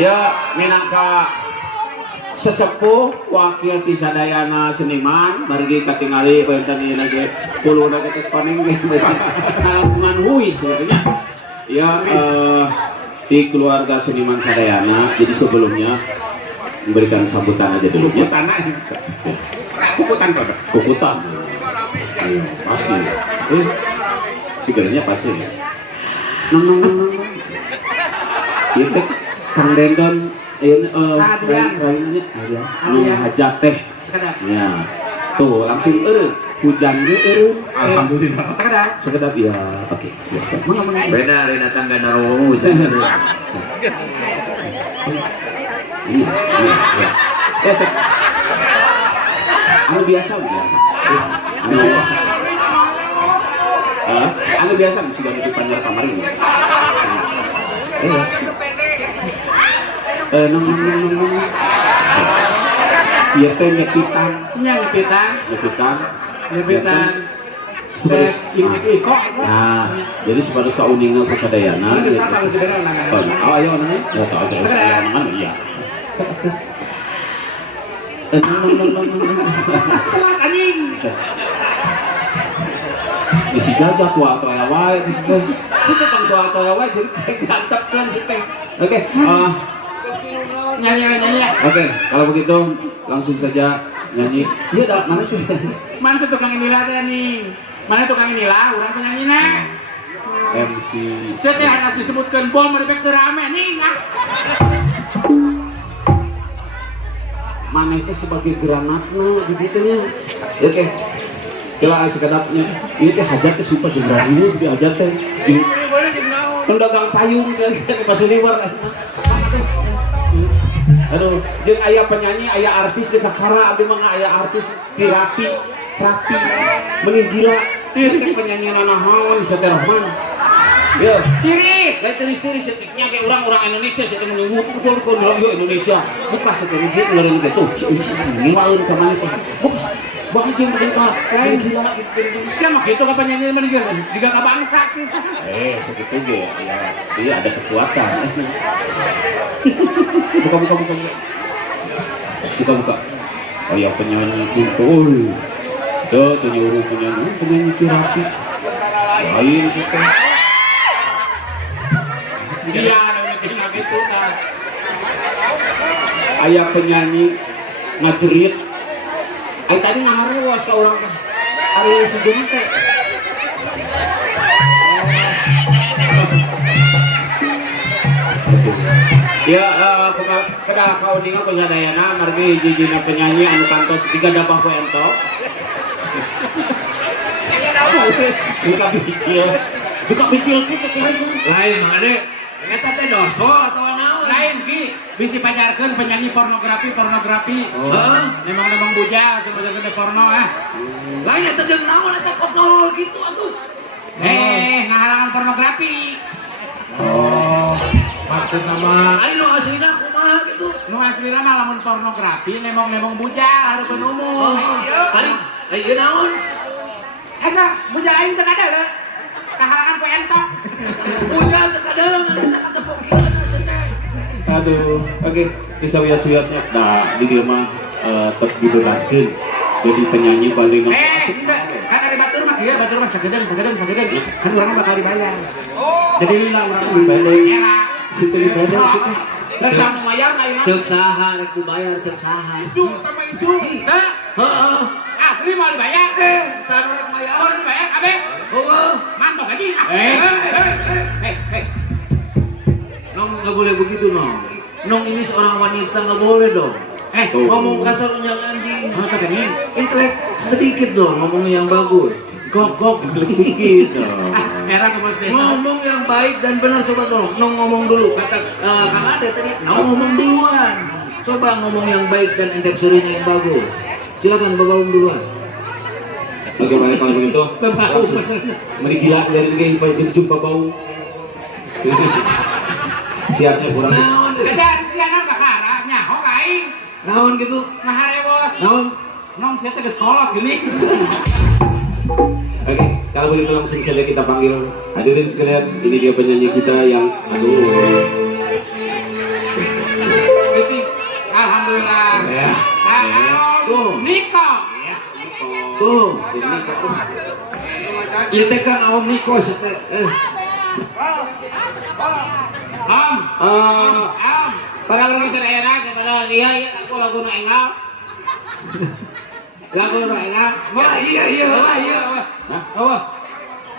Ya minangka sesepuh wakil ti sadayana seniman margi katingali benten ieu lagi kuluna geus paning ngalampungan huis sebetulnya. Ya di keluarga seniman sadayana, jadi sebelumnya memberikan sambutan aja dulu ya. Kukutan kok. Kukutan. Pasti. Pikirnya pasti. Nong. Itu Kang Dendon lainnya hajat teh ya tuh langsung hujan ge alhamdulillah sekedap ya oke biasa beda dari datang ke Narowo hujan iya ya anu biasa anu biasa sudah di panjar kamari nong iya teh nyepitan iko nah jadi sebatas kauningan pesadayana oh ayo nanya ya tahu aja saya iya telat anjing si gajah tua wae di situ tentang tua wae jadi gantepkeun situ oke nyanyi oke kalau begitu langsung saja nyanyi iya dah mana tuh tukang inilah teh nih mana tukang inilah urang penyanyina MC saya teh anak disebutkan bom ada teu rame nih mana itu sebagai granatna begitunya oke kela sekedapnya ini teh hajat teh sumpah jeung radio di hajat teh jeung pendagang payung kan pas liver aduh jeung aya penyanyi aya artis di kakara abdi mah aya artis ti rapi meni gila teh penyanyi nanahawan Sete Rahman yo kiri lain tulis setiknya kayak orang-orang Indonesia saya menunggu betul Indonesia buka sekerja ngeureun gitu ngiwaeun ka mana teh buka bahagia mereka lain gila siapa gitu ka penyanyi mah juga ka bangsa segitu ge ya dia ada kekuatan buka oh ya penyanyi kumpul tuh nyuruh penyanyi kirapi lain gitu dia ada gitu kan aya penyanyi ngajerit ay tadi ngaharewas ka urang teh ari sejeuna teh ya kedah kaudingan ku sadayana margi hiji-hijina penyanyi anu kantos 3 dabah ku entok buka bicil kitu lain mana eta teh doso atau naon lain ki bisi pajarkeun penyanyi pornografi memang bujang cuma gede porno lain eta jeung naon eta kontol gitu atuh ngahalangan pornografi maksud nama ari nu aslina kumaha gitu nu aslina mah lamun pornografi nemong bujang hareupeun umum ari ieu naon eta bujang aing teu kada le kahalangan poe entok bujang teu kadalang eta katepok kieu aduh oke kisah-kisahnya nah di dia mah tos dibebaskeun jadi penyanyi paling kan ada batur mah kieu batur mah sagedeng kan urang bakal dibayar jadi lila urang dibayar situ dibayar situ rasa nu mayar lain ceuk saha rek dibayar ceuk saha isu heeh asli mau dibayar saha rek mayar mau dibayar abe heueuh mantap aja nong nggak boleh begitu nong ini seorang wanita nggak boleh dong ngomong kasar unyang anjing intelek sedikit dong ngomong yang bagus gok sedikit dong era ke bos desa ngomong yang baik dan benar coba dong nong ngomong dulu kata Kang Ade tadi nong ngomong duluan coba ngomong yang baik dan ente suruhnya yang bagus silakan Bapak duluan bagaimana kalau begitu meni gila dari ge jumpa bau siapnya kurang kejar sianan kakara nyaho ka aing naon gitu ngaharewos naon sia teh geus kolot geuning oke kalau begitu langsung saja kita panggil hadirin sekalian ini dia penyanyi kita yang aduh tuh. Ieu teh Kang Om Niko teh. Om. Om. Para orang Israel kepada iya aku lagu nu engal. Lagu nu engal. Wah iya. Oh.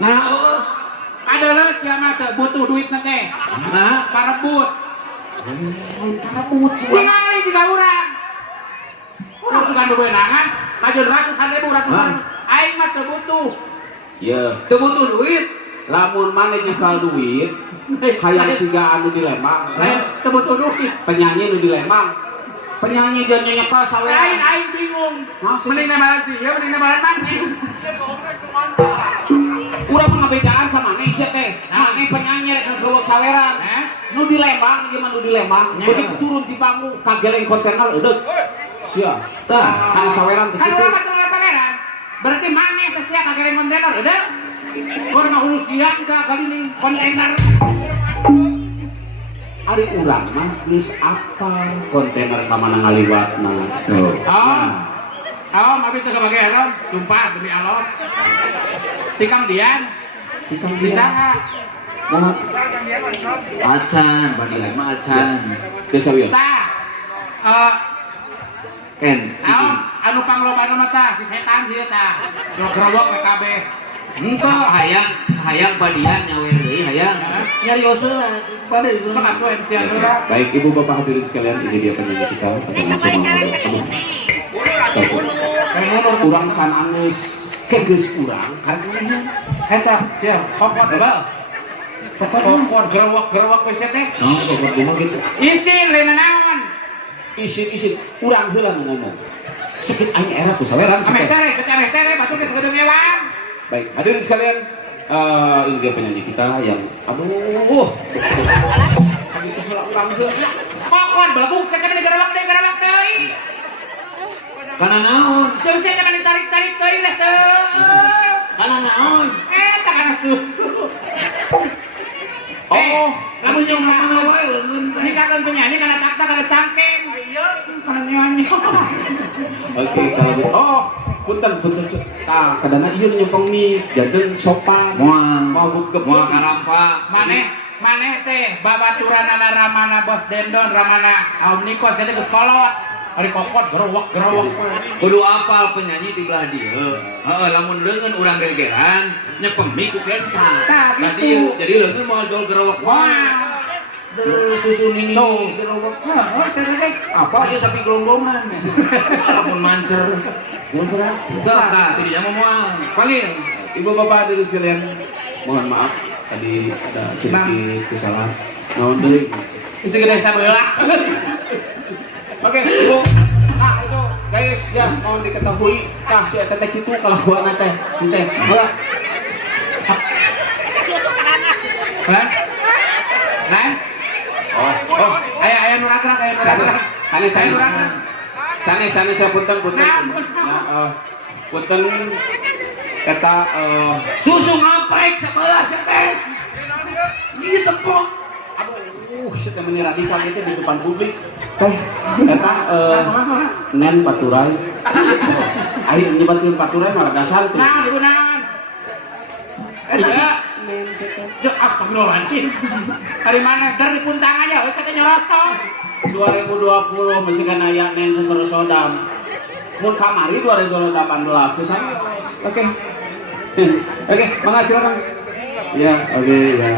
Nah, Adalah siapa teh butuh duit teh. nah, Parebut. parabut sih. Tinggali di urang. Urang sugan bebenangan, kajeun ratusan ribu ratusan. Aing mah teu butuh. Ya, Teu butuh duit. lamun maneh nyekal duit, hayang siga anu di Lembang. Lain teu butuh duit. Penyanyi nu di Lembang. Penyanyi jeung nyekal Lain saweran. aing bingung. Nah, sih. Mending namalan sih, ya mending namalan mancing. Urang mah ngabejaan ka maneh sia teh. Maneh penyanyi rek keluar saweran. Nu di Lembang, ieu mah nu di Lembang. Nya. Begitu turun di panggung kageleng kontainer eudeuh. Sia. Tah, kan saweran teh Kan kitu. urang mah teu saweran. Berarti maneh teh sia kageleng kontainer, udah. Urang mah hulu sia juga galing kontainer. Ari urang mah geus apal kontainer ka mana ngaliwatna. Tuh. Om, abi teu kabage alon, sumpah demi alon. Tikang dian, Tikang bisa dia. nggak? Moal Acan, badian mah acan. geus sawios. Tah, Om, anu panglobana mah tah si setan sih tah. Gerobok ke kabeh. Henteu hayang badian nyawer deui hayang. Nyarios lah pada Sok atuh MC anu lah. Baik ibu bapak hadirin sekalian, ini dia penyanyi kita pada langsung ngomong. Urang can angeus ke geus urang karena Eta, sia, kokot bal. Kokot gerowok we teh. Oh, kok bingung gitu. Isin leuna naon? isin urang heula nu ngomong. Sakit aing era ku saweran. Ame tere, secara tere batur geus gede mewang. Baik, hadirin sekalian, ini dia penyanyi kita yang aduh. Begitu heula urang heula. Kokot belebuk sakit gerowok deui. Kana naon? Jeung saya teman tarik-tarik teuing lah Kana naon? kana susu. Oh, Anu jeung mana wae leungeun teh. Nikakeun penyanyi kana takta kana cangkeng. Kana nyanyi. oke kalau gitu. Oh, punten. Tah, kadana ieu nyempeng mie, janten sopan. Mau bukep. Moal karampa. Maneh teh babaturanana Ramana Bos Dendon, Ramana Om Niko saya teh geus kolot. Ari kokot gerowok. Kudu apal penyanyi ti belah dieu. Heeh, lamun leungeun urang gegeran nyepemi ku keca. Tah, Lah gitu. dieu jadi leungeun mau jual gerowok. Wah. Susu nini Tuh. gerowok. Oh, saya teh. Apa ieu sapi gelonggongan. Walaupun mancer. Serah. Sok tah tidinya moal. Panggil. Ibu bapak hadirin sekalian, mohon maaf tadi ada sedikit kesalahan. Naon deui? Isi gede sabelah. Oke, Ibu. Nah, itu guys, ya mau diketahui tah si eta teh kitu kalakuan teh. Teh. Heula. Lan? Oh. Aya nu rakrak, aya nu rakrak. Sanes Aya nu rakrak. sanes saya punten. Nah, Ya, punten eta Susu ngaprek sabelah teh. Ieu tepung. aduh, saya meni radikal itu di depan publik. Teh, eta nen paturai. Ayo nyebatin paturai mah rada santai. Nah, digunakan. Eta Nen teh. Jok astagfirullahaladzim. Dari mana? Dari puntang aja, saya teh nyerosok. 2020 masih kan aya nen sesero sodam. Mun kamari 2018 teh sana. Oke. Oke, mangga silakan. Ya, oke ya.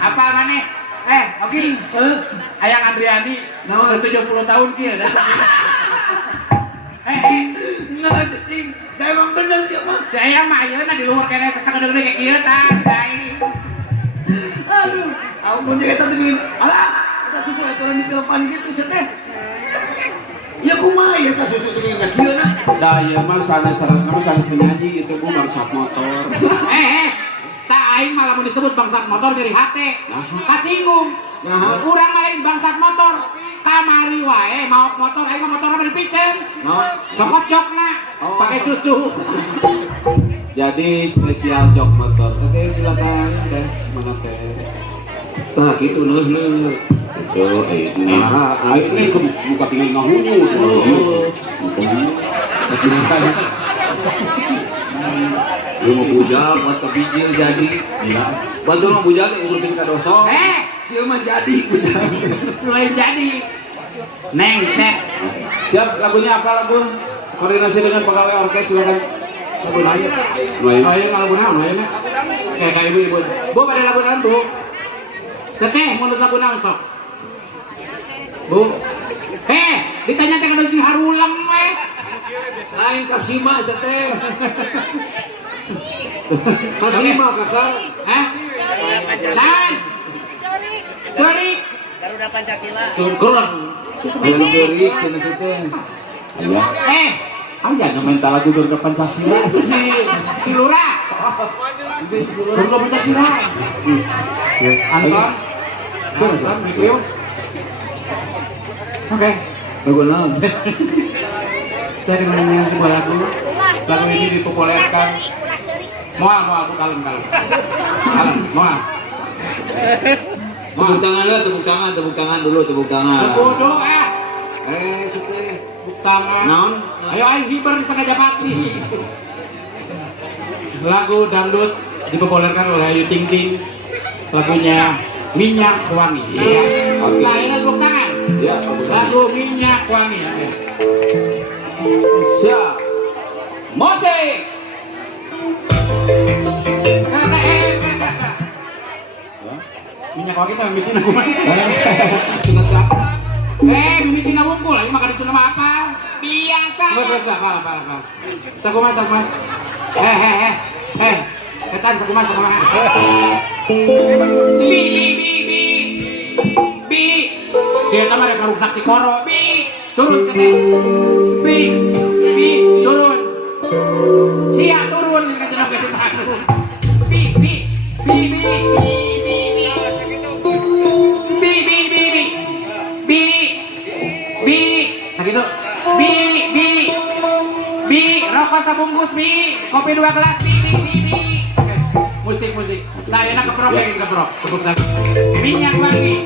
Apal maneh? Oke. Ayang Andriani, Naon? 70 tahun kieu da. nggak cing. Da emang bener sih mah. Si Ayang mah ayeuna di luhur kene sakadeng kayak kieu tah, dai. Aduh, ampun dia eta teh bikin. Alah, eta susu eta di depan gitu sih teh. Ya kumaha ya eta susu teh bikin kieu na. Da ieu mah sanes-sanes nama sanes penyanyi itu Bu bangsat motor. Tak aing malah mau disebut bangsat motor dari hate. Kasinggung. Urang mah lain bangsat motor. Kamari wae mau motor aing mah motorna dipicen. Cokot-cokna pakai susu. Jadi spesial jok motor. Oke, silakan teh. Mana teh? Tah kitu neuh. Tuh, ini. Ini muka tinggi ngahunya. Lu mau bujal buat kebijil jadi. Bantu mau bujal urutin ka doso. Sieu mah jadi bujal. Mulai jadi. Neng, teh. Siap, lagunya apa lagu? Koordinasi dengan pegawai orkes silakan. Lagu lain. Lain. Lain lagu naon, lain. Kayak ibu-ibu. Bu pada lagu naon, Bu? Teteh, mau lagu naon sok? Bu. Ditanya teh kada sing harulang we. Lain kasima teh. Kasima kakak. Lain. Curi. Garuda Pancasila. Curang. Ayo berik cenah teh. Iya. Aja ngemental lagu Garuda Pancasila. Itu si Lura. Garuda Pancasila. Anton. Anton, Mikriu. Oke. Lagu naon? Saya akan menyanyi sebuah lagu. Lagu ini dipopulerkan. Moal, bu kalem. Kalem, moal. Tepuk tangan lah, tepuk tangan dulu, tepuk tangan. Bodoh Seteh. tepuk tangan. Naon? Ayo hiper di Saka Japati. Lagu dangdut dipopulerkan oleh Ayu Ting Ting. Lagunya Minyak Wangi. Iya. Nah, ini tepuk tangan. Ya, Lagu Minyak Wangi. Oke. siap. Musik. Minyak Wangi itu yang bikin aku mah. Sunat siapa? Bikin aku wungkul lagi makan itu nama apa? Biasa. Apa. Sakumas. Setan sakumas. Bi. Dia nama ada karung sakti koro. Bi. Turun setan. Bi. Turun. Siap turun. Ini kan jenap ke depan. Bi. Segitu. Bi. Rokok sebungkus bi. Kopi 2 gelas bi. Oke. Musik. Nah, enak keprok ya keprok. Tepuk tangan. Minyak Wangi.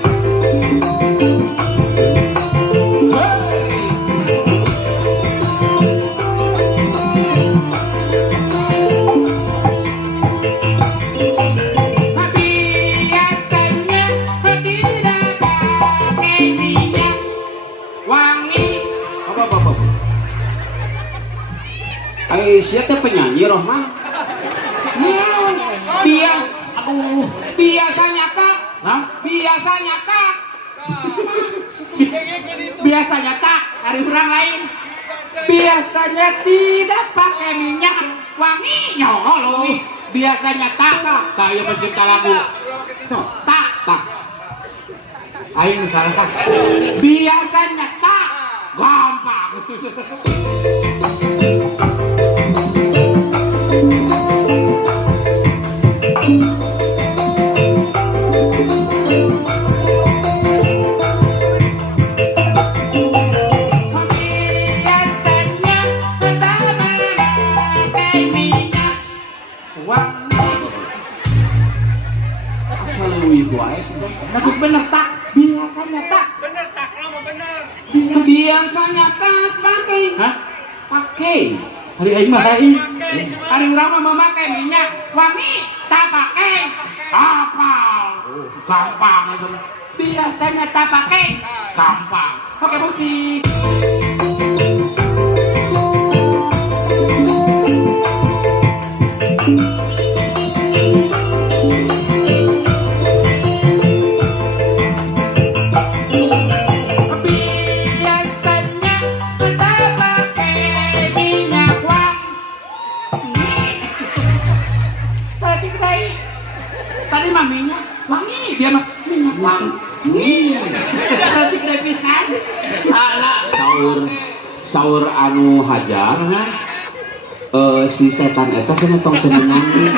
Siapa penyanyi Rohman? Biasanya tak. Biasanya tak dari orang lain. Biasanya tidak pakai minyak wangi. Nyolong. Biasanya tak. Kayak pencipta lagu. Tak. Ayo misalnya. Biasanya tak. Gampang. Bagus bener tak? Biasanya tak. Biasanya tak pakai. Hah? Pakai. Hari aing mah lain. Hari urang mah memakai minyak wangi tak pakai. Apa? Gampang itu. Biasanya tak pakai. Gampang. Oke musik. Tadi mah minyak wangi, dia mah minyak wangi. Berarti gede pisan. Saur anu hajar. Si setan eta cenah tong cenah nyanyi.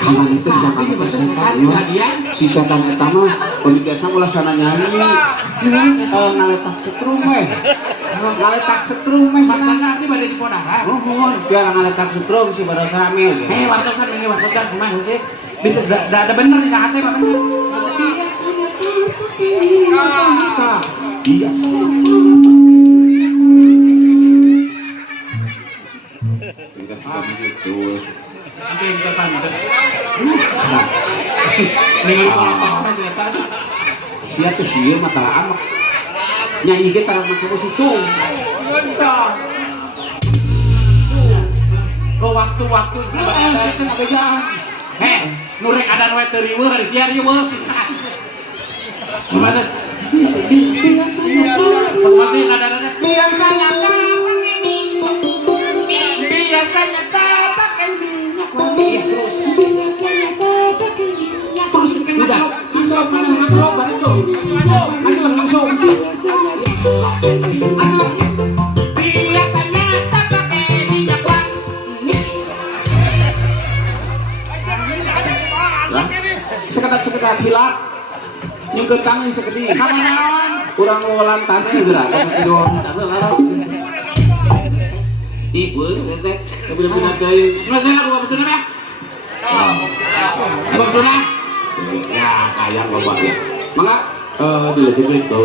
Kaman itu disangka setan. Si setan eta mah pemikirsan ulah sana nyanyi. Ngaletak setrum we. Ngaletak setrum we sana. Maksudnya nanti pada di podara. Mohon biar ngaletak setrum si baru rame we. Wartosan ini wartosan gimana sih? Bisa ada bener di hati Pak bener. biasanya terpakai minyak wanita. Biasanya dikasih kami gitu. Nanti yang depan. Ningali apa sih eta? Sia teh sieun mah tara amak. Nyanyi ge tara make situ. Go waktu-waktu Ah, sia teh ngabejaan. nurek ada we teu riweuh ari siar ieu weuh. Gimana? Biasanya Masih kadang-kadang biasanya biasanya tak pakai minyak wangi. iya terus kan ngaclok kan itu ngaclok langsung Biasanya tak pakai minyak wangi. sekedar hilang yang getang yang sekedar Kamu naon? kurang ngolan tanah gerak pasti doang tanah laras ibu teteh bener-bener kayak Nggak salah gua pesan ya? Gua pesan ya kayak bapak ya maka dilanjutin ke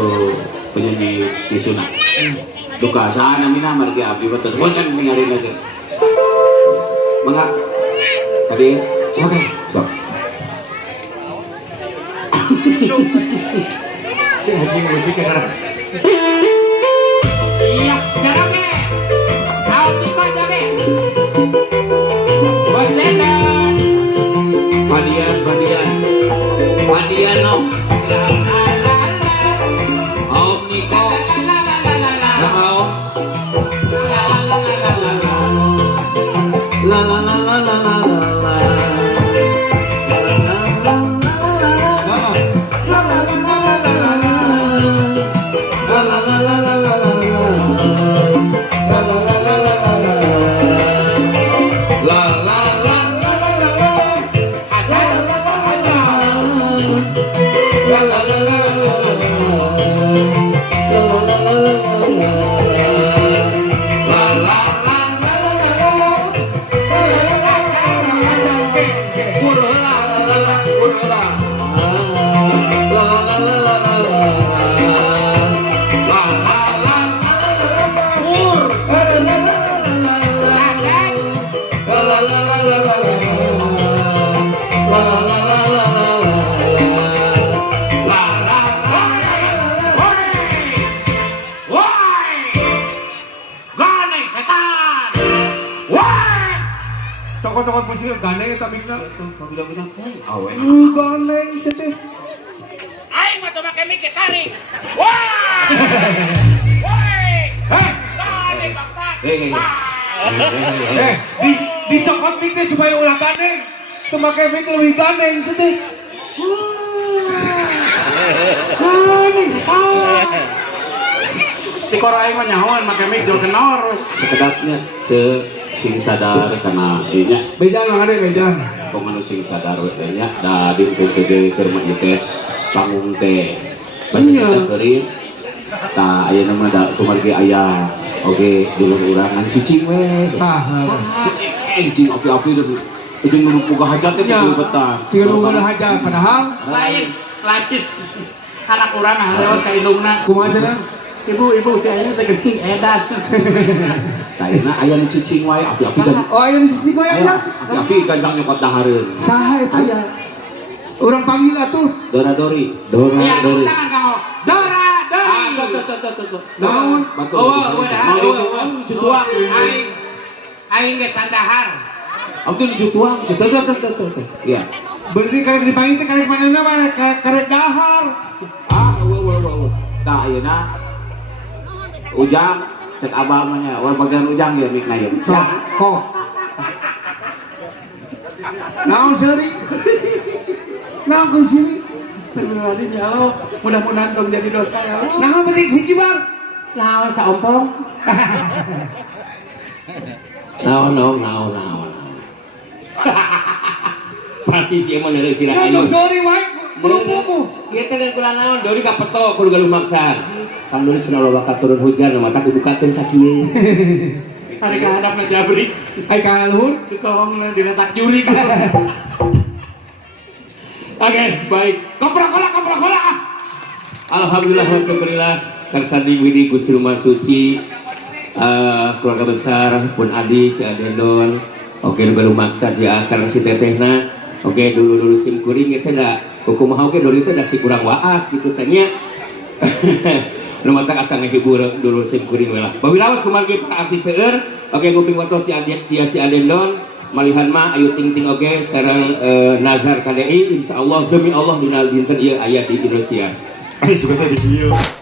penyanyi Tisuna duka sana mina margi abdi batas bosan mengarin aja maka tadi oke sok si anjing musiknya kan. Iya, jarang ya. Kau kita jaga. Bos Dedan. Padian no. Om Niko. Halo. La la la la la la la. Cokot-cokot musik gandeng eta mikna. bilang-bilang teh awe Gandeng sete. Aing mah tuh make mic tarik. Wah! Woi! Dale bangsa. Dicokot mik teh supaya ulah gandeng. Teu make mik leuwih gandeng sete. Tikor aing mah nyahoan make mic jol kenor. sekedarnya sing sadar karena inya Bejan mah ada bejan. pemanu sing sadar we teh nya da dinten teh keur mah ieu teh panggung teh pasti Iya. kita keuring tah ayeuna mah da kumargi aya oge di luar urang ngan cicing we cicing api-api deh ujung nu boga hajat teh Iya. kudu betah Ciga nu ulah haja padahal Lain. Anak urang hareos ka indungna. kumaha cenah? Ibu si Ayu teh geuning edan. tah ayeuna aya nu cicing wae api-api dan Oh aya di sisi goyang aya ya. api-api kanjang nyokot dahareun Saha eta ya? Urang panggil atuh. Dora-dori Iya, tangan kamu. Dora, Dori. Naon? Tuang. Aing ge candahar. Abdi lucu tuang. Iya. Berarti karek dipanggil teh karek manehna mah karek dahar. Tah ayeuna Ujang cek abah mah nya, bagian Ujang ya mikna ya. So, kok. Naon seuri? Naon kun sini? Sebenarnya ya Allah, mudah-mudahan tong jadi dosa ya Allah. Naon penting si kibar? Naon saompong? Naon. Pasti sih emang ada sirah Nah, ini. jok seuri wae. Belum buku. Iya teh kula naon, Dori ka peto kudu galuh maksa. Kang Dori cenah loba ka turun hujan mata dibukakeun sakieu. Hari ka hadap na jabrik. Ai ka luhur. Ditolong diletak juri. Oke, baik. Kopra kola. Alhamdulillah wa syukurillah. Karsandi widi Gusti Rumah Suci, keluarga besar pun Adi, si Adendon, oke belum maksa si Asar si Tetehna, oke dulu sim kuring itu dah, kukumaha oke dulu itu dah si kurang waas gitu tanya. Nu mata asa ngehibur dulu sim kuring lah. Bawi lawas kumargi para artis seueur, oke kuping wato si Adendon, malihan mah ayu ting oke sareng Nazar KDI, insyaallah demi Allah dina dinten ieu aya di Indonesia. Suka tadi dia.